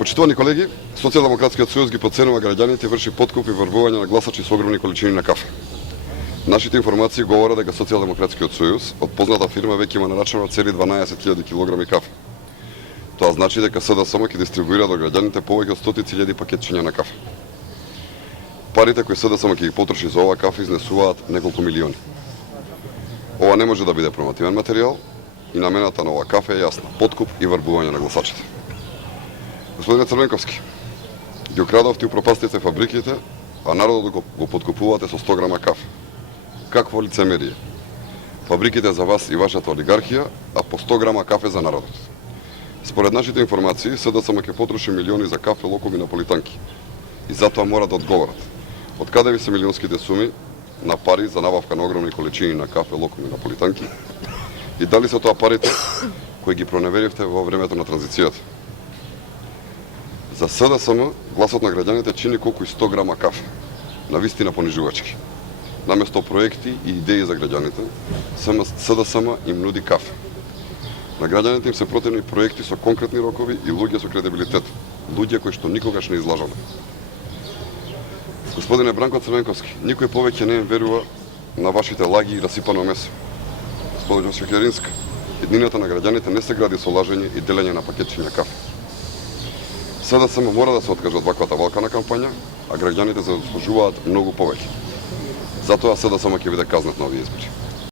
Почитувани колеги, Социјалдемократскиот сојуз ги подценува граѓаните и врши подкуп и врбување на гласачи со огромни количини на кафе. Нашите информации говорат дека Социјалдемократскиот сојуз од позната фирма веќе има нарачано цели 12.000 килограми кафе. Тоа значи дека СДСМ ќе дистрибуира до граѓаните повеќе од 100.000 пакетчиња на кафе. Парите кои СДСМ ќе ги потроши за ова кафе изнесуваат неколку милиони. Ова не може да биде промативен материјал и намената на ова кафе е јасна: подкуп и врбување на гласачите. Господине Црвенковски, ги украдовте и упропастите фабриките, а народот го подкупувате со 100 грама кафе. Какво лицемерие? Фабриките за вас и вашата олигархија, а по 100 грама кафе за народот. Според нашите информации, СДСМ ќе потроши милиони за кафе, локоми, наполитанки. И затоа мора да одговорат. Од каде ви се милионските суми на пари за набавка на огромни количини на кафе, локоми, наполитанки? И дали се тоа парите кои ги проневеривте во времето на транзицијата? За СДСМ гласот на граѓаните чини колку и 100 грама кафе, навистина понижувачки. Наместо проекти и идеи за граѓаните, СДСМ им нуди кафе. На граѓаните им се противни проекти со конкретни рокови и луѓе со кредибилитет, луѓе кои што никогаш не излажале. Господине Бранко Црвенковски, никој повеќе не им верува на вашите лаги и расипано месо. Госпожо Сокеринска, еднината на граѓаните не се гради со лажење и делење на пакетчиња кафе. СДСМ мора да се откаже од ваквата валкана кампања, а граѓаните заслужуваат многу повеќе. Затоа СДСМ ќе биде казнет на овие избори.